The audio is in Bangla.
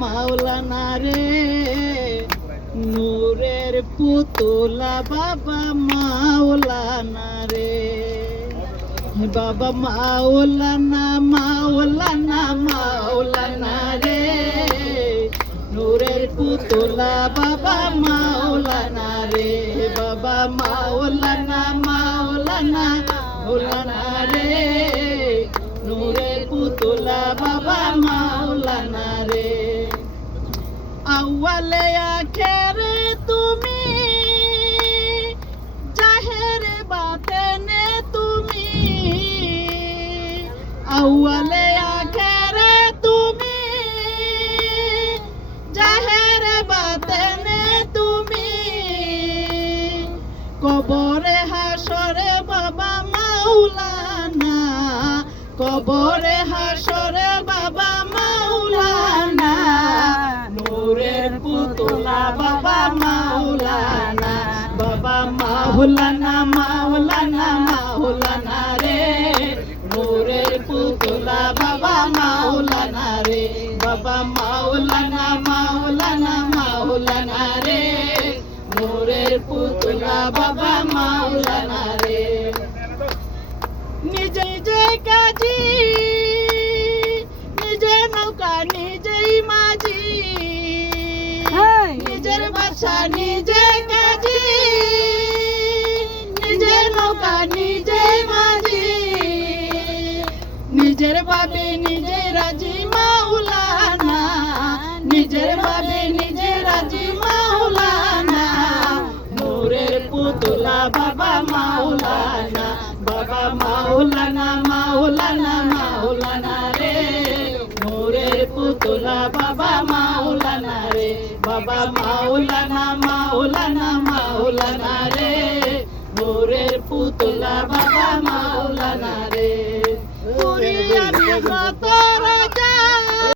মাওলানা রে, নূরের পুতুলা বাবা মাওলানা রে, বাবা মাওলানা মাওলানা মাওলানা রে, নূরের পুতুলা বাবা মাওলানা রে, বাবা মাওলানা মাওলানা মাওলানা রে, নূরের পুতুলা বাবা মাওলানা রে। আউয়ালে আখেরে তুমি, জাহেরে বাতেনে তুমি, আউয়ালে আখেরে তুমি, জাহেরে বাতেনে তুমি, কবরে হাসরে বাবা মাওলানা, কবরে হাসরে বাবা মাওলানা, নূরের পুতুলা বাবা মাওলানা, বাবা মাওলানা মাওলানা মাওলানা রে, নূরের পুতুলা বাবা মাওলানা রে, বাবা মাওলানা মাওলানা মাওলানা রে, নূরের পুতুলা বাবা মাওলানা রে। নিজে নিজে কাজী, নিজে নৌকা নিজেই মাঝি, নিজের বাসা নিজে কাজী, নিজের নৌকা নিজে মাঝি, নিজের ভাবে নিজে রাজি মাওলানা, নিজের ভাবে নিজে রাজি মাওলানা, নূরের পুতুলা বাবা মাওলানা, বাবা মাওলানা মাওলানা মাওলানা রে, নূরের পুতুলা বাবা মাওলানা রে, বাবা মাওলানা মাওলানা মাওলানা রে, নূরের পুতুলা বাবা মাওলানা রে। পুরি আমি কত রাজা